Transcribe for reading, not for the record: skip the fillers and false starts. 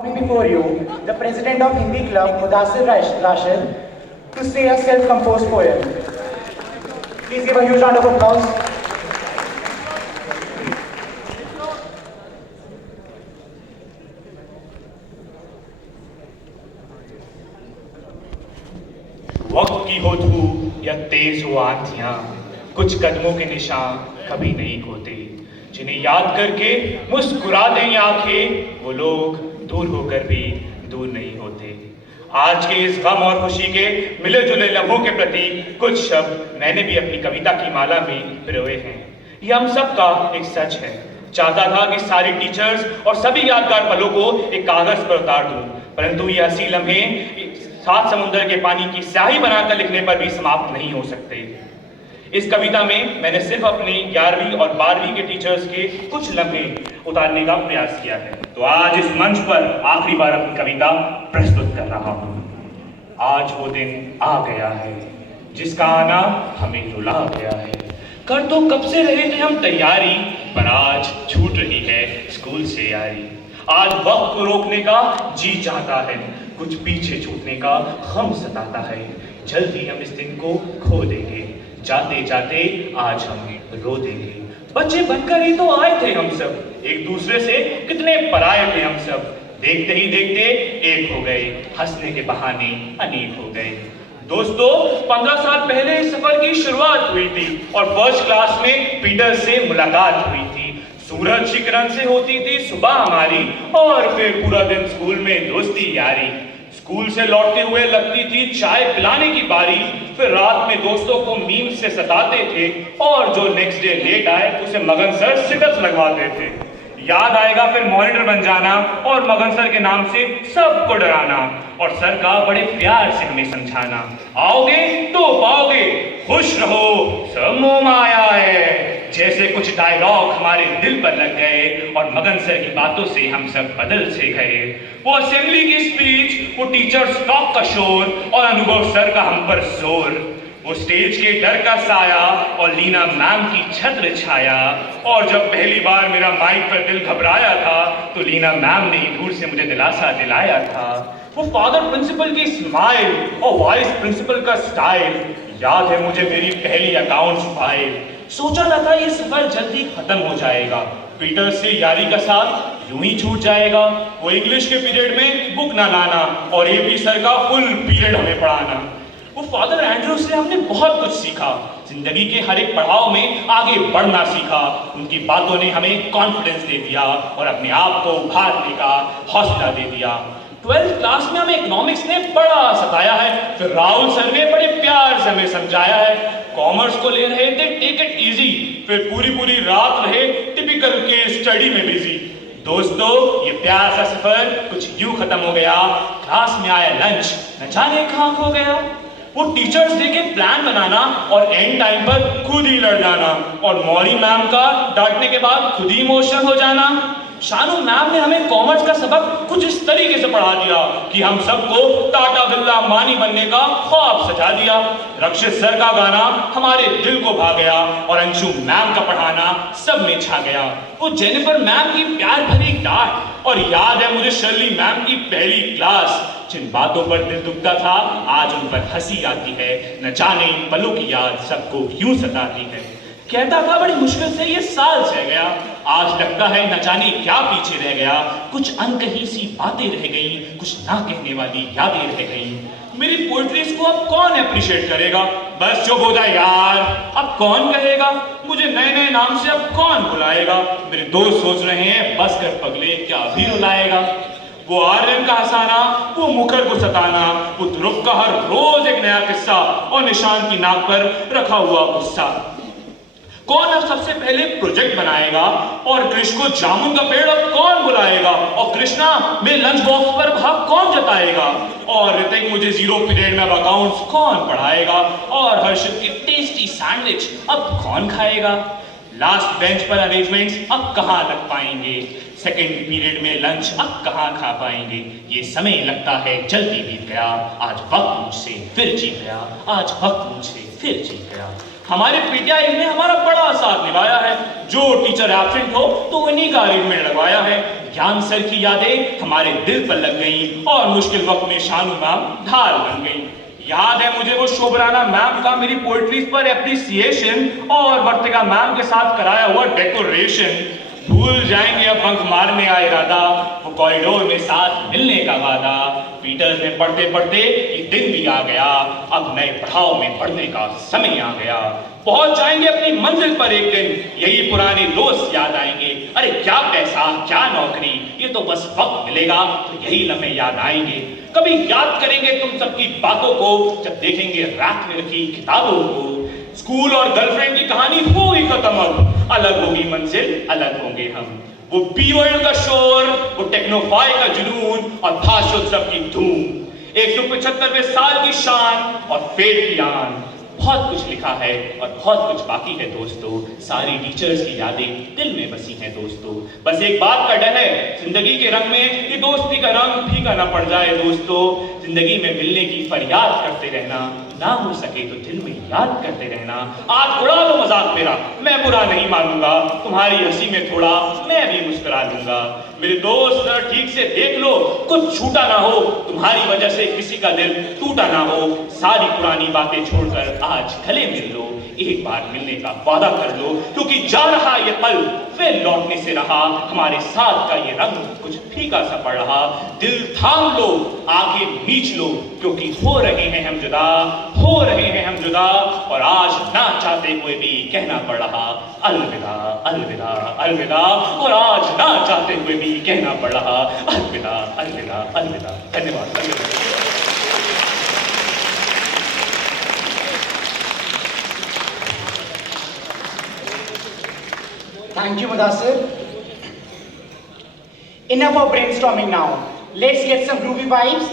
Coming before you, the president of Hindi Club, Mudassir Rashid, to say a self-composed poem. Please give a huge round of applause. वक्त की हो धूप या तेज हो आंधियां, कुछ कदमों के निशान कभी नहीं खोते। जिन्हें याद करके मुस्कुरा दें आंखें, वो लोग दूर होकर भी दूर नहीं होते। आज के इस गम और खुशी के मिले जुले लम्हों के प्रति कुछ शब्द मैंने भी अपनी कविता की माला में पिरोए हैं। ये हम सबका एक सच है। चाहता था कि सारी टीचर्स और सभी यादगार पलों को एक कागज पर उतार दूं, परंतु ये हंसी लम्हे सात समुद्र के पानी की स्याही बनाकर लिखने पर भी समाप्त नहीं हो सकते। इस कविता में मैंने सिर्फ अपने 11वीं और 12वीं के टीचर्स के कुछ लम्हे उतारने का प्रयास किया है। तो आज इस मंच पर आखिरी बार अपनी कविता प्रस्तुत कर रहा हूं। आज वो दिन आ गया है जिसका आना हमें रुला गया है। कर तो कब से रहे थे हम तैयारी, पर आज छूट रही है स्कूल से यारी। आज वक्त को रोकने का जी चाहता है, कुछ पीछे छूटने का गम सताता है। जल्दी हम इस दिन को खो देंगे, जाते जाते आज हम रो देंगे। बच्चे बनकर ही तो आए थे हम सब, एक दूसरे से कितने पराए थे हम सब। देखते ही देखते एक हो गए, हंसने के बहाने अनेक हो गए। दोस्तों, 15 साल पहले इस सफर की शुरुआत हुई थी और फर्स्ट क्लास में पीटर से मुलाकात हुई थी। सूरज की किरण से होती थी सुबह हमारी, और फिर पूरा दिन स्कूल में दोस्ती यारी। स्कूल से लौटते हुए लगती थी चाय पिलाने की बारी, फिर रात में दोस्तों को मीम से सताते थे, और जो नेक्स्ट डे लेट आए उसे मगन सर सिटअप्स लगवाते थे। याद आएगा फिर मॉनिटर बन जाना और मगन सर के नाम से सबको डराना, और सर का बड़े प्यार से हमें समझाना, आओगे तो पाओगे, खुश रहो सब मोह माया है। जैसे कुछ डायलॉग हमारे दिल पर लग गए और मगन सर की बातों से हम सब बदल से गए। वो असेंबली की स्पीच, वो टीचर्स टॉक का शोर और अनुभव सर का हम पर जोर, वो स्टेज के डर का साया और लीना मैम की छत्र छाया। और जब पहली बार मेरा माइक पर दिल घबराया था तो लीना मैम ने ही दूर से मुझे दिलासा दिलाया था। वो फादर प्रिंसिपल की स्माइल और वाइस प्रिंसिपल का स्टाइल, याद है मुझे मेरी पहली अकाउंट्स फाइल। सोचा ना था ये सफर जल्दी खत्म हो जाएगा, पीटर से यारी का साथ यूं ही छूट जाएगा। वो इंग्लिश के पीरियड में बुक ना लाना और एपी सर का फुल पीरियड हमें पढ़ाना। वो फादर एंड्रू से हमने बहुत कुछ सीखा, जिंदगी के हर एक पड़ाव में आगे बढ़ना सीखा। उनकी बातों ने हमें कॉन्फिडेंस दे दिया और अपने आप को उभारने का हौसला दे दिया। 12th क्लास में हमें इकोनॉमिक्स ने बड़ा सताया है, फिर राहुल सर ने बड़े प्यार से हमें समझाया है। कॉमर्स को ले रहे थे टेक इट इजी, फिर पूरी पूरी रात रहे टिपिकल के स्टडी में बिजी। दोस्तों, ये प्यार सा सफर कुछ यूं खत्म हो गया, क्लास में आया लंच न जाने कहां खो गया। वो टीचर्स डे के प्लान बनाना और एंड टाइम पर खुद ही लड़ जाना, और मौरी मैम का डांटने के बाद खुद ही इमोशनल हो जाना। शानू मैम ने हमें कॉमर्स का सबक कुछ इस तरीके से पढ़ा दिया कि हम सबको टाटा बिरला अंबानी बनने का ख्वाब सजा दिया। रक्षित सर का गाना हमारे दिल को भा गया और अंशु मैम का पढ़ाना सब में छा गया। वो जेनिफर मैम की प्यार भरी डांट, और याद है मुझे शर्ली मैम की पहली क्लास। जिन बातों पर दिल दुखता था आज उन पर हंसी आती है, न जाने इन पलों की याद सबको यूं सताती है। कहता था बड़ी मुश्किल से ये साल सह गया, आज लगता है न जाने क्या पीछे रह गया। कुछ अनकही सी बातें रह गई, कुछ ना कहने वाली यादें रह गई। मेरी पोएट्रीज को अब कौन अप्रिशिएट करेगा, बस चुप हो जाए यार, अब कौन कहेगा। मुझे नए नए नाम से अब कौन बुलाएगा। मेरे दोस्त सोच रहे हैं बस कर पगले क्या अभी रुलाएगा। वो आर्यन का हंसाना, वो मुखर को सताना, वो ध्रुव का हर रोज एक नया किस्सा, और निशान की नाक पर रखा हुआ गुस्सा। कौन अब सबसे पहले प्रोजेक्ट बनाएगा, और कृष्ण को जामुन का पेड़ अब कौन बुलाएगा, और कृष्णा मेरे लंच बॉक्स पर भाव कौन जताएगा, और ऋतिक मुझे जीरो पीरियड में अकाउंट्स कौन पढ़ाएगा, और हर्षित की टेस्टी सैंडविच अब कौन खाएगा। लास्ट बेंच पर अरेंजमेंट्स अब कहाँ लग पाएंगे, सेकेंड पीरियड में लंच अब कहाँ खा पाएंगे। ये समय लगता है जल्दी बीत गया, आज वक्त मुझसे फिर जीत गया, आज वक्त मुझसे फिर जीत गया। हमारे पीटीआई ने हमारा बड़ा साथ निभाया है, जो टीचर एब्सेंट हो तो उन्हीं का अरेंजमेंट लगवाया है। ज्ञान सर की यादें हमारे दिल पर लग गईं और मुश्किल वक्त में शानू मैम ढाल बन गईं। याद है मुझे वो शोभराना मैम का मेरी पोएट्रीज पर एप्रिसिएशन और वर्तिका मैम के साथ कराया हुआ डेकोरेशन। भूल जाएंगे अब बंक मारने का इरादा, वो कॉरिडोर में साथ मिलने का वादा। पीटर्स में पढ़ते पढ़ते ये दिन भी आ गया, अब नए पढ़ाव में पढ़ने का समय आ गया। पहुंच जाएंगे अपनी मंजिल पर एक दिन, यही पुराने दोस्त याद आएंगे। अरे क्या पैसा क्या नौकरी, ये तो बस वक्त मिलेगा तो यही लम्हे याद आएंगे। कभी याद करेंगे तुम सबकी बातों को जब देखेंगे रैक में रखी किताबों को। स्कूल और गर्लफ्रेंड की कहानी होगी खत्म, अब अलग होगी मंजिल अलग होंगे हम। वो बी वर्ल्ड का शोर, वो टेक्नोफाई का जुनून और भाषोत्सव की धूम, 175वें साल की शान और फेट की आन। बहुत कुछ लिखा है और बहुत कुछ बाकी है दोस्तों, सारी टीचर्स की यादें दिल में बसी हैं दोस्तों। बस एक बात का डर है जिंदगी के रंग में ये दोस्ती का रंग फीका ना पड़ जाए दोस्तों। जिंदगी में मिलने की फरियाद करते रहना, ना हो सके तो दिल में याद करते रहना। आज उड़ा लो मजाक मेरा, मैं बुरा नहीं मानूंगा, तुम्हारी हंसी में थोड़ा मैं भी मुस्कुरा लूंगा। मेरे दोस्त ठीक से देख लो, कुछ छूटा ना हो, तुम्हारी वजह से किसी का दिल टूटा ना हो। सारी पुरानी बातें छोड़कर आज गले मिल लो, एक बार मिलने का वादा कर लो, क्योंकि जा रहा ये पल फिर लौटने से रहा। हमारे साथ का ये रंग कुछ फीका सा पड़ रहा। दिल थाम लो, आंखें मीच लो, क्योंकि हो रहे हैं हम जुदा, हो रहे हैं हम जुदा। और आज ना चाहते हुए भी कहना पड़ रहा अलविदा अलविदा अलविदा। और आज ना चाहते हुए भी कहना पड़ रहा अलविदा अलविदा अलविदा। धन्यवाद। Thank you, Mudassir. Enough of brainstorming now. Let's get some groovy vibes